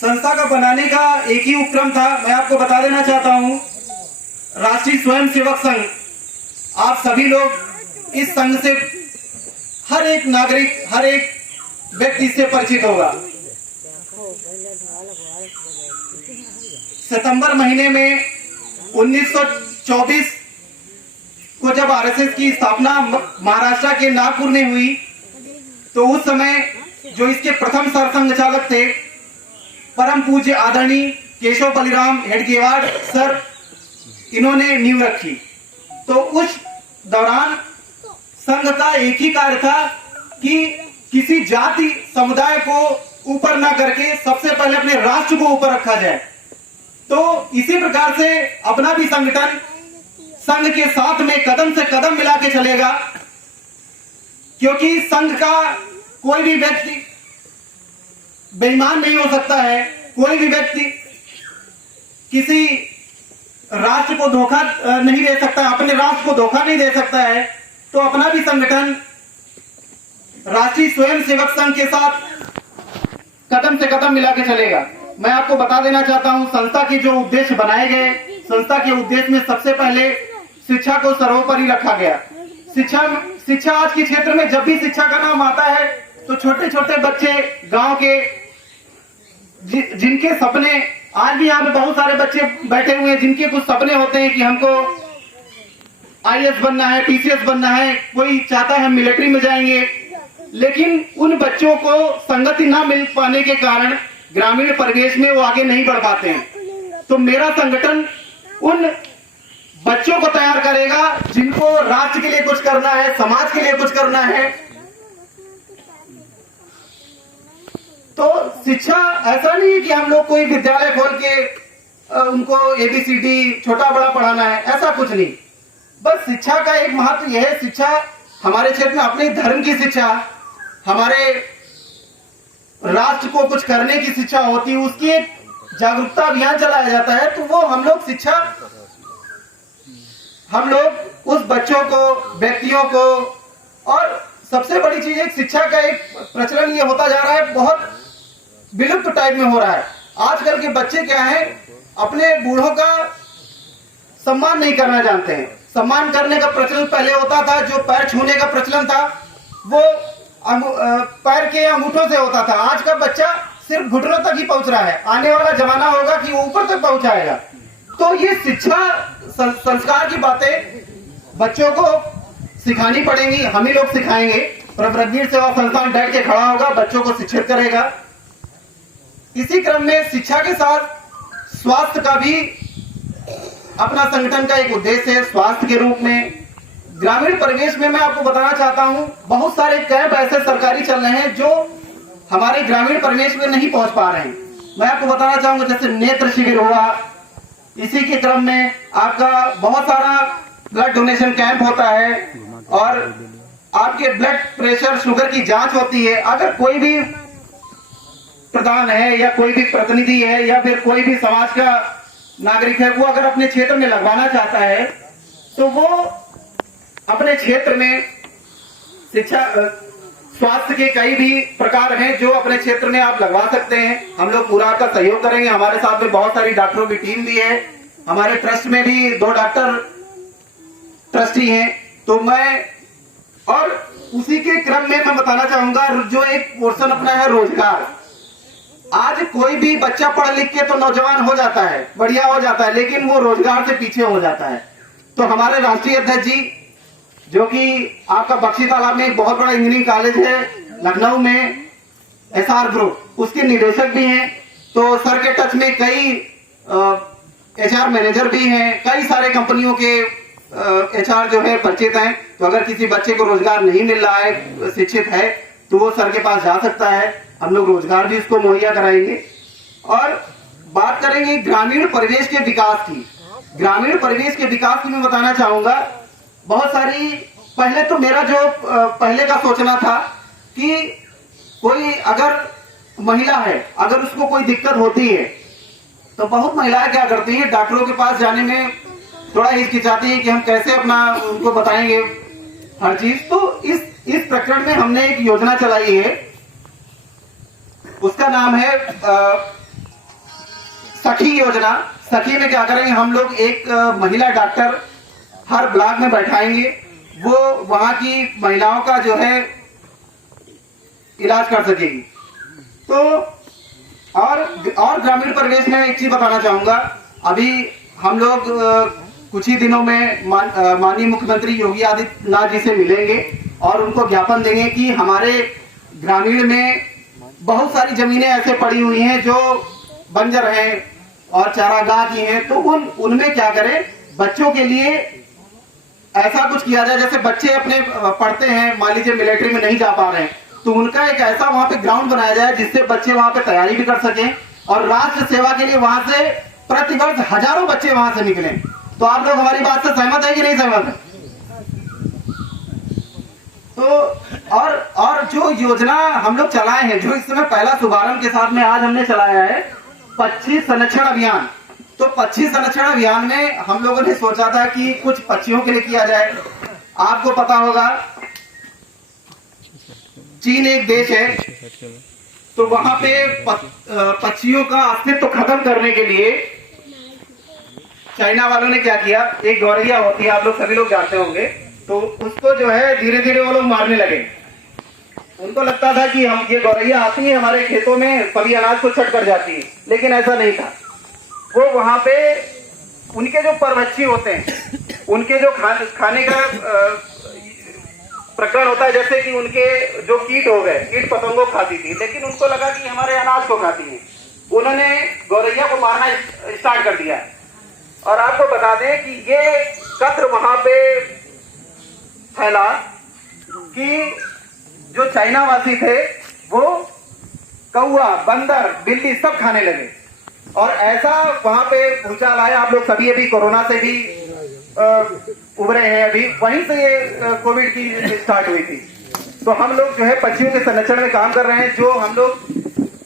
संस्था का बनाने का एक ही उपक्रम था। मैं आपको बता देना चाहता हूं, राष्ट्रीय स्वयंसेवक संघ, आप सभी लोग इस संघ से, हर एक नागरिक, हर एक व्यक्ति इससे परिचित होगा। सितंबर महीने में 1924 को जब आरएसएस की स्थापना महाराष्ट्र के नागपुर में हुई, तो उस समय जो इसके प्रथम सरसंघचालक थे, परम पूज्य आदरणीय केशव बलिराम हेडगेवार सर, इन्होंने नींव रखी। तो उस दौरान संघ का एक ही कार्य था कि किसी जाति समुदाय को ऊपर ना करके सबसे पहले अपने राष्ट्र को ऊपर रखा जाए। तो इसी प्रकार से अपना भी संगठन संघ के साथ में कदम से कदम मिला के चलेगा, क्योंकि संघ का कोई भी व्यक्ति बेईमान नहीं हो सकता है। कोई भी व्यक्ति किसी राष्ट्र को धोखा नहीं दे सकता, अपने राष्ट्र को धोखा नहीं दे सकता है। तो अपना भी संगठन राष्ट्रीय स्वयंसेवक संघ के साथ कदम से कदम मिला के चलेगा। मैं आपको बता देना चाहता हूं, संस्था के जो उद्देश्य बनाए गए, संस्था के उद्देश्य में सबसे पहले शिक्षा को सर्वोपरि रखा गया। शिक्षा आज के क्षेत्र में जब भी शिक्षा का नाम आता है तो छोटे छोटे बच्चे गांव के जिनके सपने, आज भी यहाँ पे बहुत सारे बच्चे बैठे हुए हैं जिनके कुछ सपने होते हैं कि हमको आईएएस बनना है, पीसीएस बनना है, कोई चाहता है हम मिलिट्री में जाएंगे, लेकिन उन बच्चों को संगति ना मिल पाने के कारण ग्रामीण परिवेश में वो आगे नहीं बढ़ पाते हैं। तो मेरा संगठन उन बच्चों को तैयार करेगा जिनको राष्ट्र के लिए कुछ करना है, समाज के लिए कुछ करना है। तो शिक्षा ऐसा नहीं है कि हम लोग कोई विद्यालय खोल के उनको एबीसीडी छोटा बड़ा पढ़ाना है, ऐसा कुछ नहीं। बस शिक्षा का एक महत्व यह है, शिक्षा हमारे क्षेत्र में अपने धर्म की शिक्षा, हमारे राष्ट्र को कुछ करने की शिक्षा होती है, उसकी एक जागरूकता अभियान चलाया जाता है। तो वो हम लोग उस बच्चों को, व्यक्तियों को, और सबसे बड़ी चीज है शिक्षा का एक प्रचलन ये होता जा रहा है, बहुत विलुप्त टाइप में हो रहा है। आजकल के बच्चे क्या है, अपने बूढ़ों का सम्मान नहीं करना जानते हैं। सम्मान करने का प्रचलन पहले होता था, जो पैर छूने का प्रचलन था वो पैर के अंगूठों से होता था। आज का बच्चा सिर्फ घुटनों तक ही पहुंच रहा है। आने वाला जमाना होगा कि वो ऊपर तक पहुंचाएगा। तो ये शिक्षा संस्कार की बातें बच्चों को सिखानी पड़ेंगी, हम ही लोग सिखाएंगे। प्रभुवीर सेवा संस्थान डट के खड़ा होगा, बच्चों को शिक्षित करेगा। इसी क्रम में शिक्षा के साथ स्वास्थ्य का भी अपना संगठन का एक उद्देश्य है। स्वास्थ्य के रूप में ग्रामीण परिवेश में मैं आपको बताना चाहता हूं, बहुत सारे कैंप ऐसे सरकारी चल रहे हैं जो हमारे ग्रामीण परिवेश में नहीं पहुंच पा रहे हैं। मैं आपको बताना चाहूंगा, जैसे नेत्र शिविर हुआ, इसी के क्रम में आपका बहुत सारा ब्लड डोनेशन कैंप होता है, और आपके ब्लड प्रेशर, शुगर की जांच होती है। अगर कोई भी प्रधान है या कोई भी प्रतिनिधि है या फिर कोई भी समाज का नागरिक है, वो अगर अपने क्षेत्र में लगवाना चाहता है तो वो अपने क्षेत्र में शिक्षा, स्वास्थ्य के कई भी प्रकार हैं जो अपने क्षेत्र में आप लगवा सकते हैं। हम लोग पूरा आपका सहयोग करेंगे। हमारे साथ में बहुत सारी डॉक्टरों की टीम भी है, हमारे ट्रस्ट में भी 2 डॉक्टर ट्रस्टी हैं। तो मैं, और उसी के क्रम में मैं बताना चाहूंगा, जो एक पोर्शन अपना है रोजगार। आज कोई भी बच्चा पढ़ लिख के तो नौजवान हो जाता है, बढ़िया हो जाता है, लेकिन वो रोजगार से पीछे हो जाता है। तो हमारे राष्ट्रीय अध्यक्ष जी, जो कि आपका बख्शी तालाब में एक बहुत बड़ा इंजीनियरिंग कॉलेज है लखनऊ में, एसआर ग्रुप, उसके निदेशक भी हैं। तो सर के टच में कई एचआर मैनेजर भी हैं, कई सारे कंपनियों के एचआर जो है परिचित हैं। तो अगर किसी बच्चे को रोजगार नहीं मिल रहा है, शिक्षित है, तो वो सर के पास जा सकता है। हम लोग रोजगार भी उसको मुहैया कराएंगे। और बात करेंगे ग्रामीण परिवेश के विकास की। ग्रामीण परिवेश के विकास की मैं बताना चाहूंगा, बहुत सारी, पहले तो मेरा जो पहले का सोचना था कि कोई अगर महिला है, अगर उसको कोई दिक्कत होती है, तो बहुत महिलाएं क्या करती हैं, डॉक्टरों के पास जाने में थोड़ा हिचकिचाती है कि हम कैसे अपना उनको बताएंगे हर चीज। तो इस प्रकरण में हमने एक योजना चलाई है, उसका नाम है सखी योजना। सखी में क्या करेंगे हम लोग, एक महिला डॉक्टर हर ब्लॉक में बैठाएंगे, वो वहां की महिलाओं का जो है इलाज कर सकेगी। तो और ग्रामीण परिवेश में एक चीज बताना चाहूंगा, अभी हम लोग कुछ ही दिनों में माननीय मुख्यमंत्री योगी आदित्यनाथ जी से मिलेंगे और उनको ज्ञापन देंगे कि हमारे ग्रामीण में बहुत सारी जमीनें ऐसे पड़ी हुई हैं जो बंजर हैं और चारागाह की हैं, तो उनमें क्या करें, बच्चों के लिए ऐसा कुछ किया जाए। जैसे बच्चे अपने पढ़ते हैं, मान लीजिए मिलिट्री में नहीं जा पा रहे हैं, तो उनका एक ऐसा वहां पे ग्राउंड बनाया जाए जिससे बच्चे वहां पे तैयारी भी कर सकें और राष्ट्र सेवा के लिए वहां से प्रतिवर्ष हजारों बच्चे वहां से निकलें। तो आप लोग हमारी बात से सहमत है कि नहीं सहमत है? तो और जो योजना हम लोग चलाए हैं, जो इस समय पहला शुभारंभ के साथ में आज हमने चलाया है, पक्षी संरक्षण अभियान। तो पक्षी संरक्षण अभियान में हम लोगों ने सोचा था कि कुछ पक्षियों के लिए किया जाए। आपको पता होगा चीन एक देश है, तो वहां पे पक्षियों का अस्तित्व खत्म करने के लिए चाइना वालों ने क्या किया, एक गौरैया होती है, आप लोग सभी लोग जानते होंगे, तो उसको जो है धीरे धीरे वो लोग मारने लगे। उनको लगता था कि हम ये गौरैया आती है हमारे खेतों में, सभी अनाज को छट कर जाती है, लेकिन ऐसा नहीं था। वो वहां पे उनके जो परभक्षी होते हैं, उनके जो खाने का प्रकरण होता है, जैसे कि उनके जो कीट हो गए, कीट पतंगों खाती थी, लेकिन उनको लगा कि हमारे अनाज को खाती है, उन्होंने गौरैया को मारना स्टार्ट कर दिया। और आपको बता दें कि ये कद्र वहां पे फैला कि जो चाइना वासी थे वो कौआ, बंदर, बिल्ली सब खाने लगे और ऐसा वहां पे भूचाल आया। आप लोग सभी अभी कोरोना से भी उभरे हैं, अभी वहीं से ये कोविड की स्टार्ट हुई थी। तो हम लोग जो है पक्षियों के संरक्षण में काम कर रहे हैं, जो हम लोग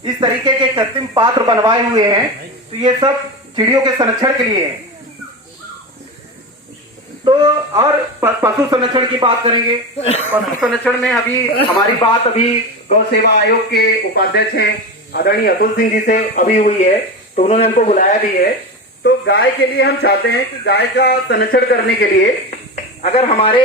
इस तरीके के कृत्रिम पात्र बनवाए हुए हैं, तो ये सब चिड़ियों के संरक्षण के लिए है। तो और पशु संरक्षण की बात करेंगे। पशु संरक्षण में अभी हमारी बात अभी गौ सेवा आयोग के उपाध्यक्ष हैं आदरणीय अतुल सिंह जी से अभी हुई है, तो उन्होंने हमको बुलाया भी है। तो गाय के लिए हम चाहते हैं कि गाय का संरक्षण करने के लिए अगर हमारे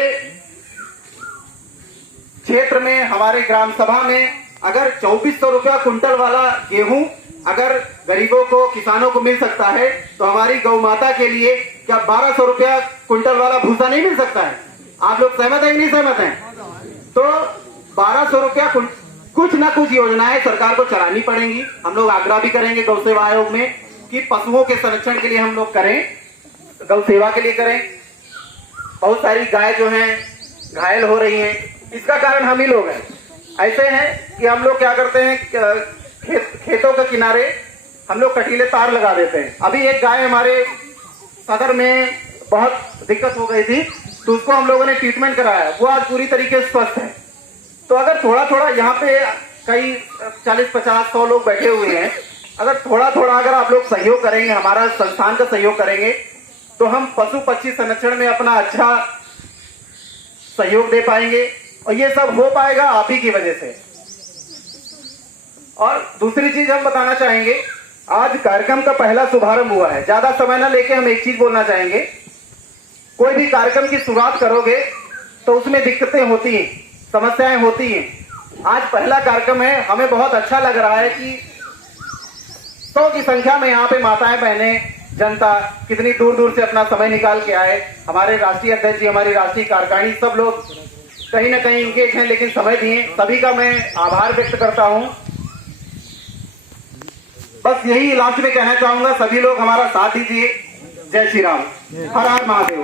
क्षेत्र में, हमारे ग्राम सभा में अगर 2400 रुपया कुंटल वाला गेहूं अगर गरीबों को, किसानों को मिल सकता है, तो हमारी गौ माता के लिए क्या 1200 रुपया कुंटल वाला भूसा नहीं मिल सकता है? आप लोग सहमत है कि नहीं सहमत हैं? तो 1200 रुपया कुछ ना कुछ योजनाएं सरकार को चलानी पड़ेंगी। हम लोग आग्रह भी करेंगे गौ सेवा आयोग में कि पशुओं के संरक्षण के लिए हम लोग करें, गौ सेवा के लिए करें। बहुत सारी गाय जो हैं घायल हो रही हैं, इसका कारण हम ही लोग हैं। ऐसे हैं कि हम लोग क्या करते हैं, खेतों के किनारे हम लोग कटीले तार लगा देते हैं। अभी एक गाय हमारे सदर में बहुत दिक्कत हो गई थी, तो उसको हम लोगों ने ट्रीटमेंट कराया, वो आज पूरी तरीके से स्वस्थ है। तो अगर थोड़ा थोड़ा यहाँ पे कई 40-50-100 लोग बैठे हुए हैं, अगर थोड़ा थोड़ा अगर आप लोग सहयोग करेंगे, हमारा संस्थान का सहयोग करेंगे, तो हम पशु पक्षी संरक्षण में अपना अच्छा सहयोग दे पाएंगे। और ये सब हो पाएगा आप ही की वजह से। और दूसरी चीज हम बताना चाहेंगे, आज कार्यक्रम का पहला शुभारंभ हुआ है। ज्यादा समय ना लेके हम एक चीज बोलना चाहेंगे, कोई भी कार्यक्रम की शुरुआत करोगे तो उसमें दिक्कतें होती हैं, समस्याएं होती हैं। आज पहला कार्यक्रम है, हमें बहुत अच्छा लग रहा है कि 100 की संख्या में यहाँ पे माताएं, बहनें, जनता कितनी दूर दूर से अपना समय निकाल के आए। हमारे राष्ट्रीय अध्यक्ष जी, हमारी राष्ट्रीय कार्यकारिणी, सब लोग कहीं ना कहीं इंगेज हैं, लेकिन समय दिए। सभी का मैं आभार व्यक्त करता हूं। बस यही लास्ट में कहना चाहूंगा, सभी लोग हमारा साथ दीजिए। जय श्री राम, हर हर महादेव।